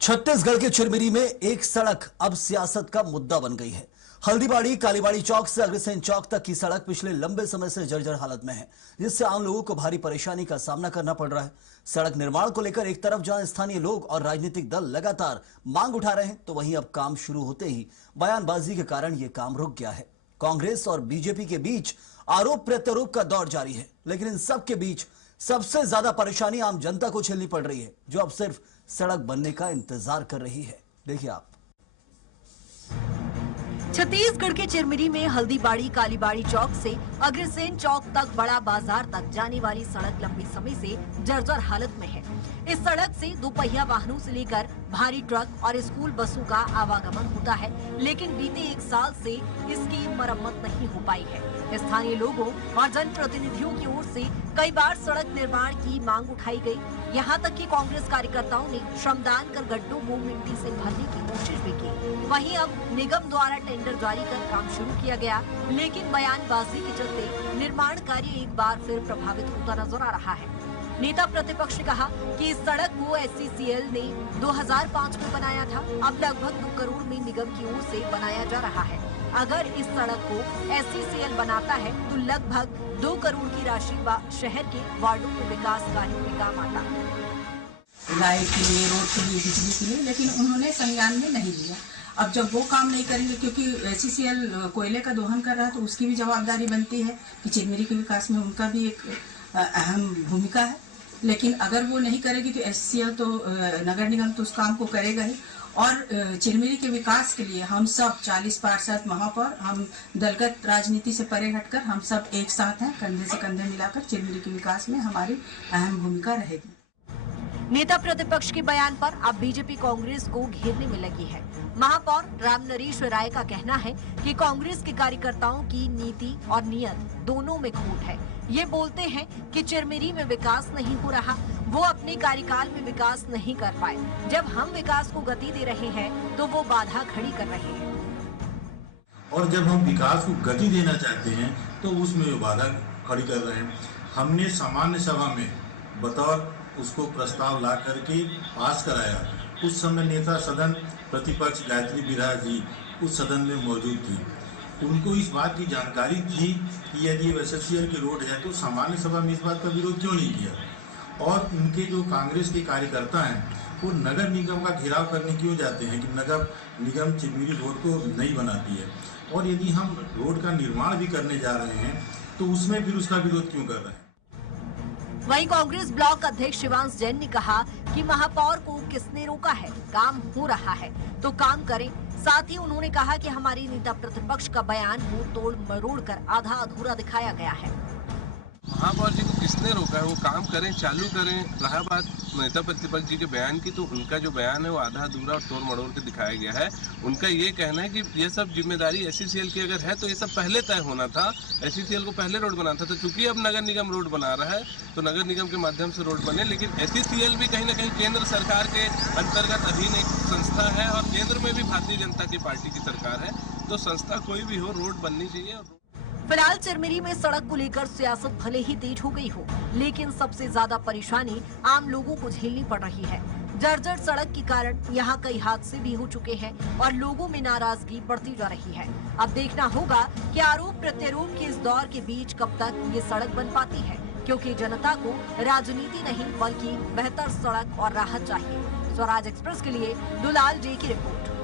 छत्तीसगढ़ के चिरमिरी में एक सड़क अब सियासत का मुद्दा बन गई है। हल्दीबाड़ी कालीबाड़ी चौक से अग्रसेन चौक तक की सड़क पिछले लंबे समय से जर्जर हालत में है, जिससे आम लोगों को भारी परेशानी का सामना करना पड़ रहा है। सड़क निर्माण को लेकर एक तरफ जहां स्थानीय लोग और राजनीतिक दल लगातार मांग उठा रहे हैं, तो वहीं अब काम शुरू होते ही बयानबाजी के कारण यह काम रुक गया है। कांग्रेस और बीजेपी के बीच आरोप प्रत्यारोप का दौर जारी है, लेकिन इन सब के बीच सबसे ज्यादा परेशानी आम जनता को झेलनी पड़ रही है, जो अब सिर्फ सड़क बनने का इंतजार कर रही है। देखिए आप। छत्तीसगढ़ के चिरमिरी में हल्दीबाड़ी कालीबाड़ी चौक से अग्रसेन चौक तक बड़ा बाजार तक जाने वाली सड़क लंबे समय से जर्जर हालत में है। इस सड़क से दोपहिया वाहनों से लेकर भारी ट्रक और स्कूल बसों का आवागमन होता है, लेकिन बीते एक साल से इसकी मरम्मत नहीं हो पाई है। स्थानीय लोगों और जनप्रतिनिधियों की ओर से कई बार सड़क निर्माण की मांग उठाई गई। यहाँ तक कि कांग्रेस कार्यकर्ताओं ने श्रमदान कर गड्ढों को मिट्टी से भरने की कोशिश भी की। वहीं अब निगम द्वारा टेंडर जारी कर काम शुरू किया गया, लेकिन बयानबाजी के चलते निर्माण कार्य एक बार फिर प्रभावित होता नजर आ रहा है। नेता प्रतिपक्ष ने कहा कि इस सड़क को SCCL ने 2005 में बनाया था। अब लगभग 2 करोड़ में निगम की ओर से बनाया जा रहा है। अगर इस सड़क को SCCL बनाता है तो लगभग 2 करोड़ की राशि शहर के वार्डों में विकास कार्यों में काम आता है। लाइट के लिए, रोड के लिए, बिजली के लिए, लेकिन उन्होंने संज्ञान में नहीं लिया। अब जब वो काम नहीं करेंगे, क्योंकि SCCL कोयले का दोहन कर रहा है, तो उसकी भी जवाबदारी बनती है कि चिरमिरी के विकास में उनका भी एक अहम भूमिका है। लेकिन अगर वो नहीं करेगी तो SCCL तो नगर निगम तो उस काम को करेगा ही। और चिरमिरी के विकास के लिए हम सब 40 पार्षद, महापौर, हम दलगत राजनीति से परे हटकर हम सब एक साथ हैं। कंधे से कंधे मिलाकर चिरमिरी के विकास में हमारी अहम भूमिका रहेगी। नेता प्रतिपक्ष के बयान पर अब बीजेपी कांग्रेस को घेरने में लगी है। महापौर रामनरेश राय का कहना है कि कांग्रेस के कार्यकर्ताओं की नीति और नियत दोनों में खोट है। ये बोलते हैं कि चिरमिरी में विकास नहीं हो रहा, वो अपने कार्यकाल में विकास नहीं कर पाए। जब हम विकास को गति दे रहे हैं तो वो बाधा खड़ी कर रहे हैं। और जब हम विकास को गति देना चाहते हैं तो उसमें वो बाधा खड़ी कर रहे हैं। हमने सामान्य सभा में बतौर उसको प्रस्ताव ला करके पास कराया। उस समय नेता सदन प्रतिपक्ष गायत्री बिराज जी उस सदन में मौजूद थी। उनको इस बात की जानकारी थी कि यदि SCCL की रोड है तो सामान्य सभा में इस बात का विरोध क्यों नहीं किया। और उनके जो कांग्रेस के कार्यकर्ता हैं वो नगर निगम का घेराव करने क्यों जाते हैं कि नगर निगम चिरमिरी रोड को नहीं बनाती है। और यदि हम रोड का निर्माण भी करने जा रहे हैं तो उसमें फिर उसका विरोध क्यों कर रहे हैं। वहीं कांग्रेस ब्लॉक अध्यक्ष शिवांश जैन ने कहा कि महापौर को किसने रोका है, काम हो रहा है तो काम करें। साथ ही उन्होंने कहा कि हमारी नेता प्रतिपक्ष का बयान को तोड़ मरोड़ कर आधा अधूरा दिखाया गया है। महापौर जी को किसने रोका है, वो काम करें, चालू करें। रहा बात नेता प्रतिपक्ष जी के बयान की, तो उनका जो बयान है वो आधा अधूरा और तोड़ मरोड़ के दिखाया गया है। उनका ये कहना है कि ये सब जिम्मेदारी SCCL की अगर है तो ये सब पहले तय होना था। SCCL को पहले रोड बनाना था। चूंकि अब नगर निगम रोड बना रहा है तो नगर निगम के माध्यम से रोड बने, लेकिन SCCL भी कहीं ना कहीं केंद्र सरकार के अंतर्गत अधीन एक संस्था है और केंद्र में भी भारतीय जनता की पार्टी की सरकार है। तो संस्था कोई भी हो, रोड बननी चाहिए। फिलहाल चिरमिरी में सड़क को लेकर सियासत भले ही तेज हो गई हो, लेकिन सबसे ज्यादा परेशानी आम लोगों को झेलनी पड़ रही है। जर्जर सड़क के कारण यहाँ कई हादसे भी हो चुके हैं और लोगों में नाराजगी बढ़ती जा रही है। अब देखना होगा कि आरोप प्रत्यारोप के इस दौर के बीच कब तक ये सड़क बन पाती है, क्योंकि जनता को राजनीति नहीं बल्कि बेहतर सड़क और राहत चाहिए। स्वराज एक्सप्रेस के लिए दुलाल जी की रिपोर्ट।